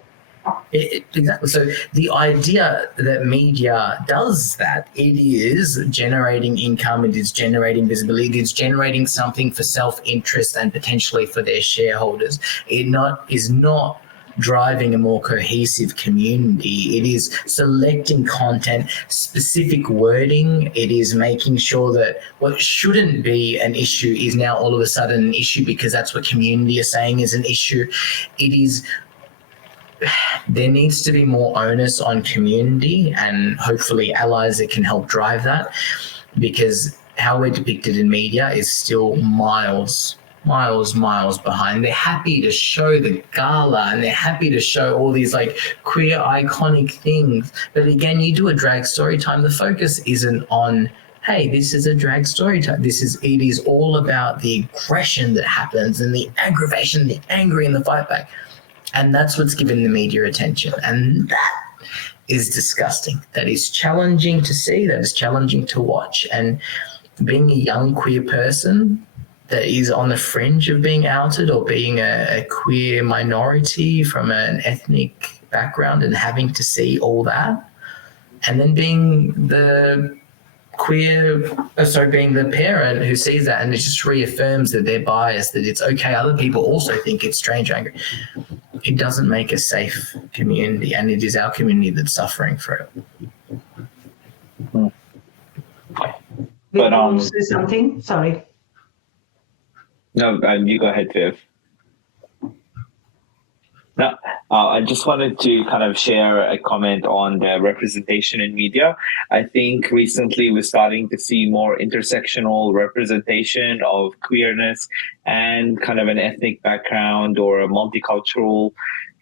exactly. So the idea that media does that, it is generating income, it is generating visibility, it is generating something for self-interest and potentially for their shareholders. It is not driving a more cohesive community. It is selecting content, specific wording. It is making sure that what shouldn't be an issue is now all of a sudden an issue because that's what community are saying is an issue. There needs to be more onus on community and hopefully allies that can help drive that, because how we're depicted in media is still miles behind. They're happy to show the gala and they're happy to show all these like queer iconic things. But again, you do a drag story time, the focus isn't on, hey, this is a drag story time. It is all about the aggression that happens and the aggravation, the anger and the fight back. And that's what's given the media attention. And that is disgusting. That is challenging to see. That is challenging to watch. And being a young queer person that is on the fringe of being outed, or being a queer minority from an ethnic background and having to see all that, and then being the being the parent who sees that and it just reaffirms that they're biased, that it's okay, other people also think it's strange or angry. It doesn't make a safe community, and it is our community that's suffering for it. But say something? Sorry. No, you go ahead, Viv. No, I just wanted to kind of share a comment on the representation in media. I think recently we're starting to see more intersectional representation of queerness and kind of an ethnic background or a multicultural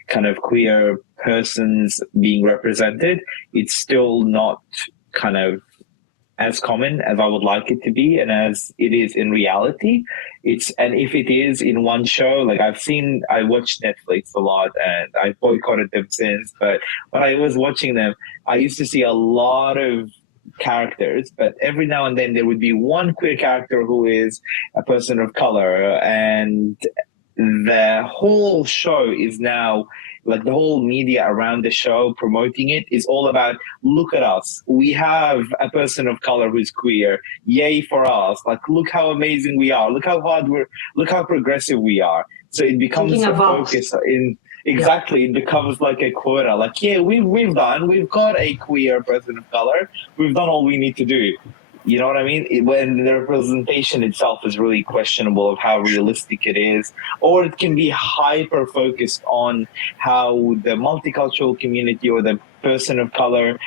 kind of queer persons being represented. It's still not kind of as common as I would like it to be and as it is in reality. And if it is in one show, like I watch Netflix a lot and I boycotted them since, but when I was watching them, I used to see a lot of characters, but every now and then there would be one queer character who is a person of color, and the whole show is now, like the whole media around the show promoting it is all about, look at us. We have a person of color who's queer. Yay for us. Like, look how amazing we are. Look how look how progressive we are. So it becomes a focus in, exactly, it becomes like a quota. Like, yeah, we've got a queer person of color. We've done all we need to do. You know what I mean? When the representation itself is really questionable of how realistic it is, or it can be hyper focused on how the multicultural community or the person of color's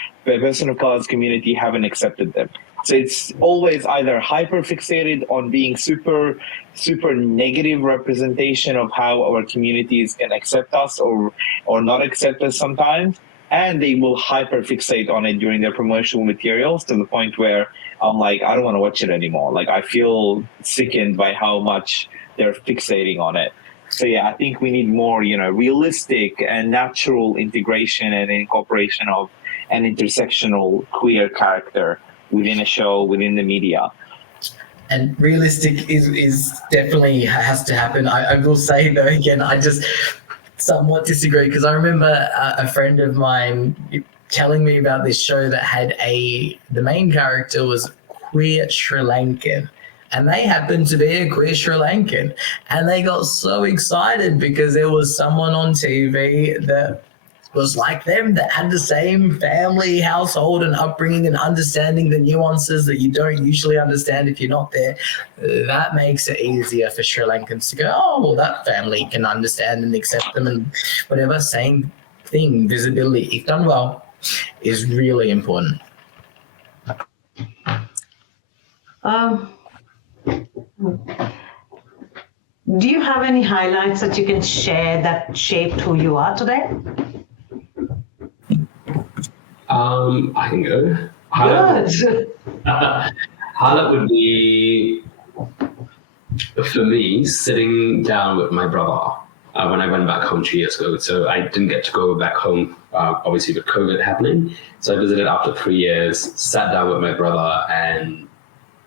community haven't accepted them. So it's always either hyper fixated on being super negative representation of how our communities can accept us or not accept us sometimes. And they will hyper fixate on it during their promotional materials to the point where I'm like, I don't want to watch it anymore. Like, I feel sickened by how much they're fixating on it. So yeah, I think we need more, realistic and natural integration and incorporation of an intersectional queer character within a show, within the media. And realistic is definitely has to happen. I will say though, again, I just somewhat disagree, because I remember a friend of mine telling me about this show that had the main character was queer Sri Lankan, and they happened to be a queer Sri Lankan, and they got so excited because there was someone on TV that was like them, that had the same family, household and upbringing and understanding the nuances that you don't usually understand if you're not there. That makes it easier for Sri Lankans to go, oh, well, that family can understand and accept them and whatever. Same thing, visibility, if done well, is really important. Do you have any highlights that you can share that shaped who you are today? I can go. Good. Highlight would be, for me, sitting down with my brother when I went back home 2 years ago. So I didn't get to go back home, obviously with COVID happening. So I visited after 3 years, sat down with my brother and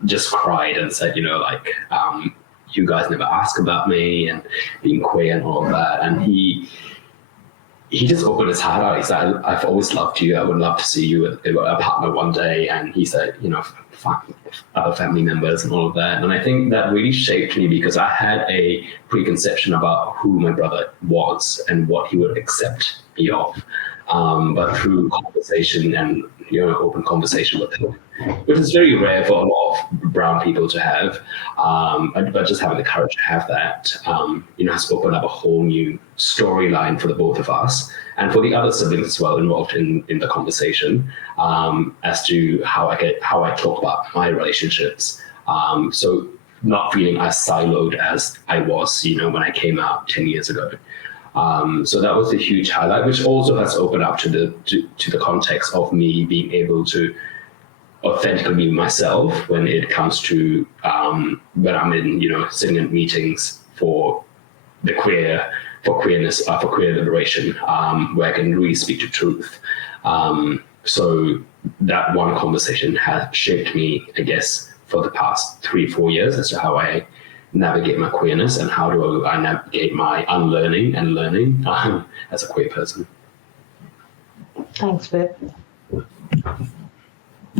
just cried and said, you guys never ask about me and being queer and all of that. And he just opened his heart out. He said, I've always loved you. I would love to see you with a partner one day. And he said, other family members and all of that. And I think that really shaped me, because I had a preconception about who my brother was and what he would accept me of. But through conversation and open conversation with him, which is very rare for a lot of brown people to have, but just having the courage to have that, has opened up a whole new storyline for the both of us and for the other siblings as well involved in the conversation, as to how I talk about my relationships. So not feeling as siloed as I was, when I came out 10 years ago. So that was a huge highlight, which also has opened up to the context of me being able to authentically be myself when it comes to when I'm in sitting in meetings for queerness, for queer liberation, where I can really speak the truth. So that one conversation has shaped me, I guess, for the past 3-4 years as to how I navigate my queerness and how do I navigate my unlearning and learning as a queer person. Thanks, Viv.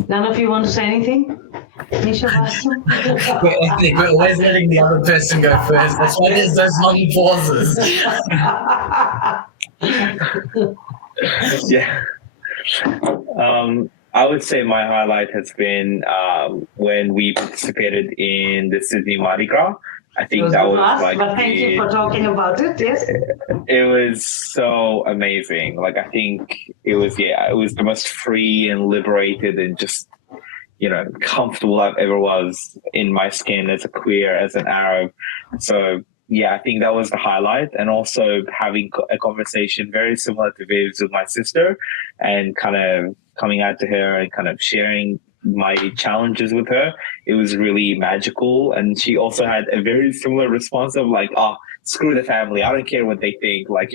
None of you want to say anything? Nisha, Basum? I think we're always letting the other person go first. That's why there's those long pauses. Yeah. I would say my highlight has been when we participated in the Sydney Mardi Gras. I think that was like. But thank you for talking about it. Yes. It was so amazing. Like, I think it was the most free and liberated and just comfortable I've ever was in my skin as a queer, as an Arab. So yeah, I think that was the highlight, and also having a conversation very similar to Viv's with my sister, and kind of coming out to her and kind of sharing my challenges with her. It was really magical, and she also had a very similar response of like, "Oh, screw the family! I don't care what they think. Like,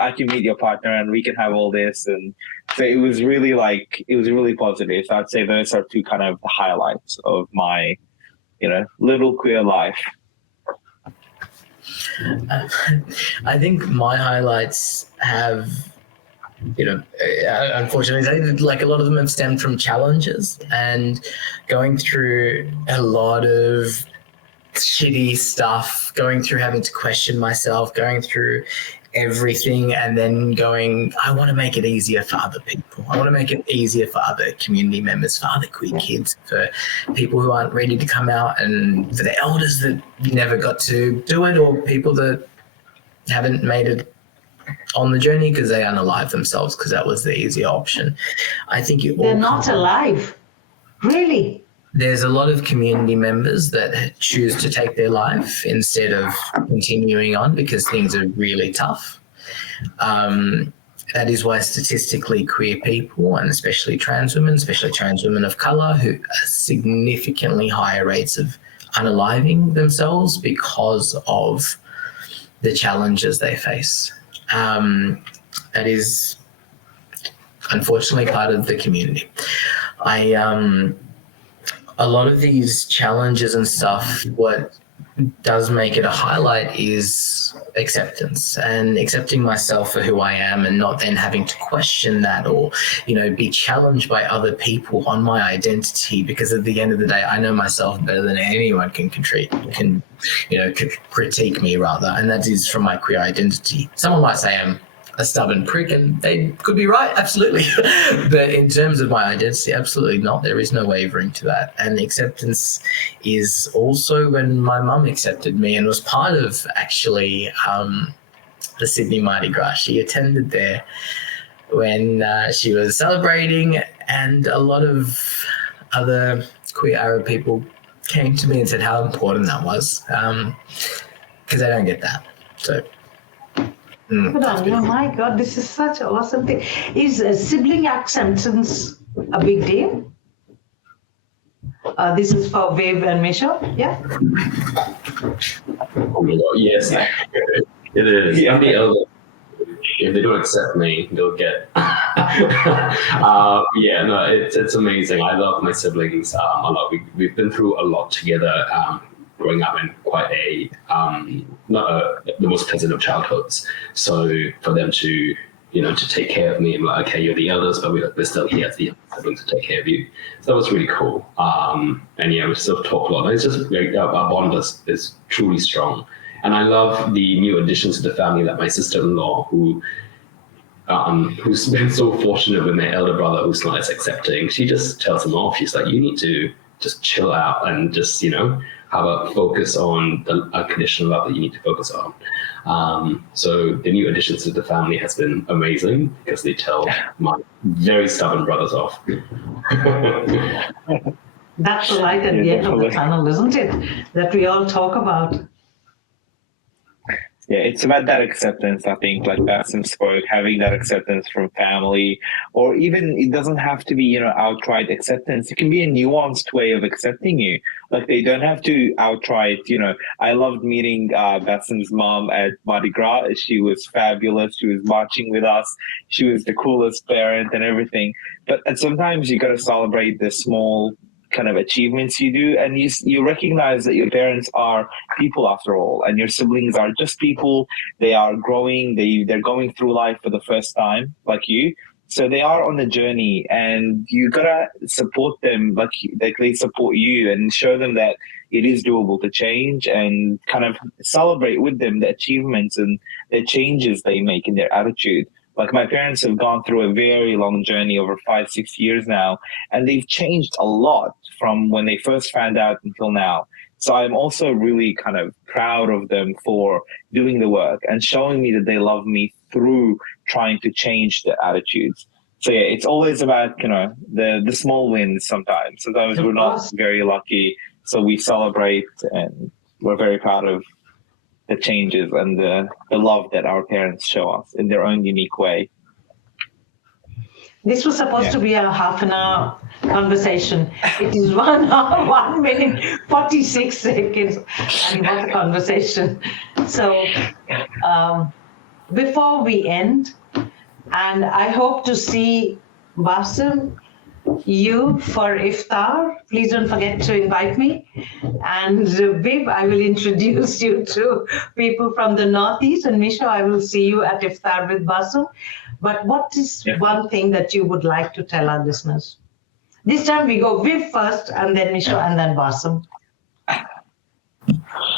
I can meet your partner and we can have all this." And so it was really positive. So I'd say those are two kind of the highlights of my, little queer life. I think my highlights have, unfortunately, like a lot of them have stemmed from challenges and going through a lot of shitty stuff, going through having to question myself, going through everything, and then going, I want to make it easier for other people. I want to make it easier for other community members, for other queer kids, for people who aren't ready to come out, and for the elders that never got to do it, or people that haven't made it on the journey because they unalive themselves because that was the easier option. I think they're not alive. Really? There's a lot of community members that choose to take their life instead of continuing on because things are really tough. That is why statistically queer people, and especially trans women of colour, who are significantly higher rates of unaliving themselves because of the challenges they face. That is unfortunately part of the community. A lot of these challenges and stuff, what does make it a highlight is acceptance, and accepting myself for who I am, and not then having to question that or, be challenged by other people on my identity, because at the end of the day, I know myself better than anyone can critique me rather. And that is from my queer identity. Someone might say I'm a stubborn prick, and they could be right, absolutely. But in terms of my identity, absolutely not. There is no wavering to that. And acceptance is also when my mum accepted me and was part of actually the Sydney Mardi Gras. She attended there when she was celebrating, and a lot of other queer Arab people came to me and said how important that was, because they don't get that. So. Good on you. My God, this is such an awesome thing. Is sibling acceptance a big deal? This is for Viv and Misha. Yeah? Oh my God, yes. It is. I'm the elder. If they don't accept me, they'll get Yeah, no, it's amazing. I love my siblings a lot. We've been through a lot together. Growing up in quite the most pleasant of childhoods. So for them to to take care of me, I'm like, okay, you're the eldest, but we're still here as the siblings to take care of you. So that was really cool. And yeah, we still talk a lot. It's just like our bond is truly strong. And I love the new additions to the family, like my sister-in-law, who's been so fortunate with my elder brother who's not as accepting. She just tells him off. She's like, you need to just chill out and just, have a focus on the unconditional love that you need to focus on. So the new additions to the family has been amazing because they tell my very stubborn brothers off. That's the light at the end of the tunnel, isn't it? That we all talk about. Yeah, it's about that acceptance, I think, like Bassem spoke, having that acceptance from family, or even it doesn't have to be, outright acceptance. It can be a nuanced way of accepting you. Like they don't have to outright, I loved meeting Bassem's mom at Mardi Gras. She was fabulous. She was marching with us. She was the coolest parent and everything. But sometimes you got to celebrate the small kind of achievements you do, and you recognize that your parents are people after all, and your siblings are just people. They are growing, they're going through life for the first time like you, so they are on the journey, and you gotta support them like they support you, and show them that it is doable to change, and kind of celebrate with them the achievements and the changes they make in their attitude. Like my parents have gone through a very long journey over 5-6 years now, and they've changed a lot from when they first found out until now. So I'm also really kind of proud of them for doing the work and showing me that they love me through trying to change their attitudes. So yeah, it's always about, the small wins sometimes. Sometimes we're not very lucky, so we celebrate, and we're very proud of the changes and the love that our parents show us in their own unique way. This was supposed to be a half an hour conversation. It is 1 hour, 1 minute, 46 seconds, and what a conversation. So before we end, and I hope to see Bassem, you for iftar. Please don't forget to invite me. And Viv, I will introduce you to people from the Northeast. And Misha, I will see you at iftar with Bassem. But what is one thing that you would like to tell our listeners? This time we go Viv first, and then Misha, and then Bassem.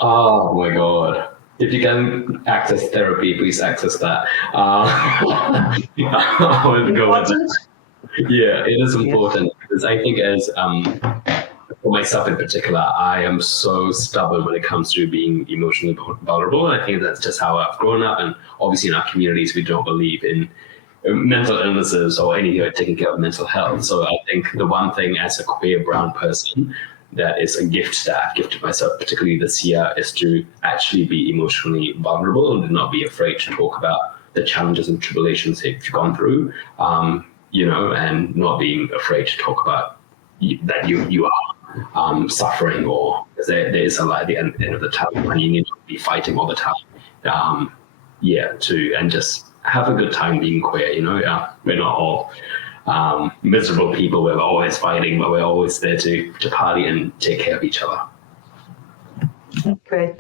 Oh my God. If you can access therapy, please access that. I would go with that. Yeah, it is important because I think as for myself in particular, I am so stubborn when it comes to being emotionally vulnerable. And I think that's just how I've grown up. And obviously in our communities, we don't believe in mental illnesses or anything like taking care of mental health. So I think the one thing as a queer brown person that is a gift that I've gifted myself, particularly this year, is to actually be emotionally vulnerable and not be afraid to talk about the challenges and tribulations that you've gone through. And not being afraid to talk about that you are suffering, or there is a light at the end of the tunnel, and you need to be fighting all the time. And just have a good time being queer. We're not all miserable people. We're always fighting, but we're always there to party and take care of each other. Great.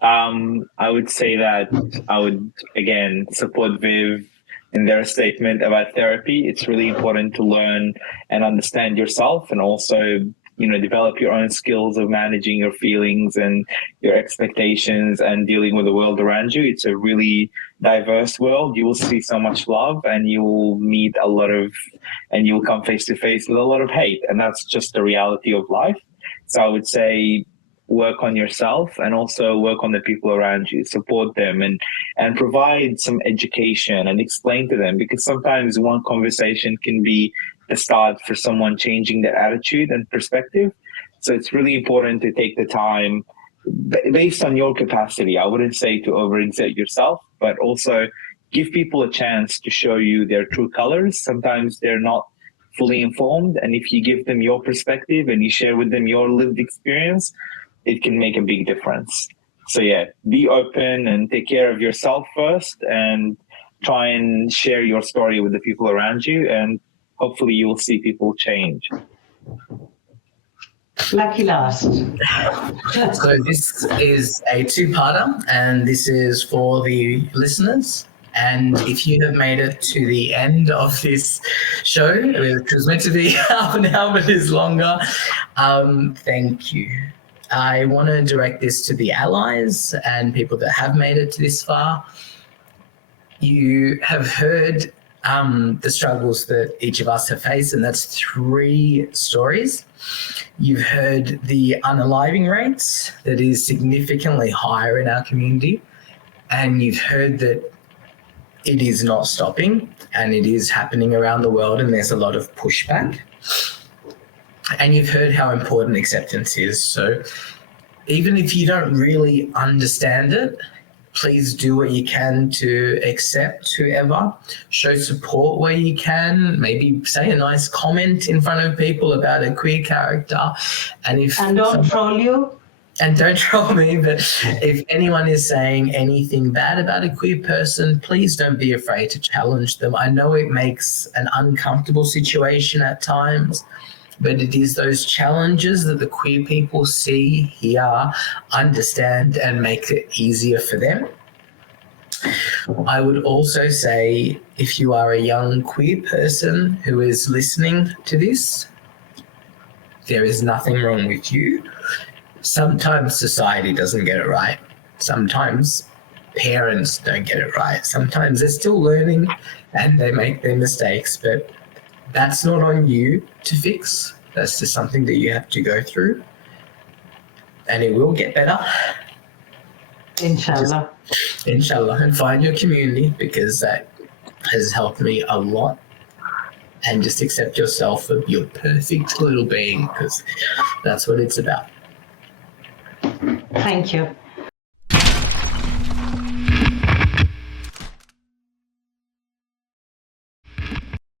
I would say that I would again support Viv in their statement about therapy. It's really important to learn and understand yourself, and also, develop your own skills of managing your feelings and your expectations and dealing with the world around you. It's a really diverse world. You will see so much love, and you will meet and you'll come face to face with a lot of hate. And that's just the reality of life. So I would say, work on yourself, and also work on the people around you, support them, and provide some education and explain to them, because sometimes one conversation can be the start for someone changing their attitude and perspective. So it's really important to take the time based on your capacity. I wouldn't say to overexert yourself, but also give people a chance to show you their true colors. Sometimes they're not fully informed, and if you give them your perspective and you share with them your lived experience, it can make a big difference. So yeah, be open and take care of yourself first, and try and share your story with the people around you, and hopefully you will see people change. Lucky last. So this is a two-parter, and this is for the listeners. And if you have made it to the end of this show, which was meant to be half an hour but is longer, thank you. I want to direct this to the allies and people that have made it to this far. You have heard the struggles that each of us have faced, and that's 3 stories. You've heard the unaliving rates that is significantly higher in our community, and you've heard that it is not stopping and it is happening around the world, and there's a lot of pushback. And you've heard how important acceptance is. So even if you don't really understand it, please do what you can to accept whoever, show support where you can, maybe say a nice comment in front of people about a queer character. And don't troll you. And don't troll me, but if anyone is saying anything bad about a queer person, please don't be afraid to challenge them. I know it makes an uncomfortable situation at times, but it is those challenges that the queer people see, hear, understand, and make it easier for them. I would also say, if you are a young queer person who is listening to this, there is nothing wrong with you. Sometimes society doesn't get it right. Sometimes parents don't get it right. Sometimes they're still learning and they make their mistakes, but that's not on you to fix. That's just something that you have to go through, and it will get better. Inshallah. Inshallah, and find your community, because that has helped me a lot. And just accept yourself for your perfect little being, because that's what it's about. Thank you.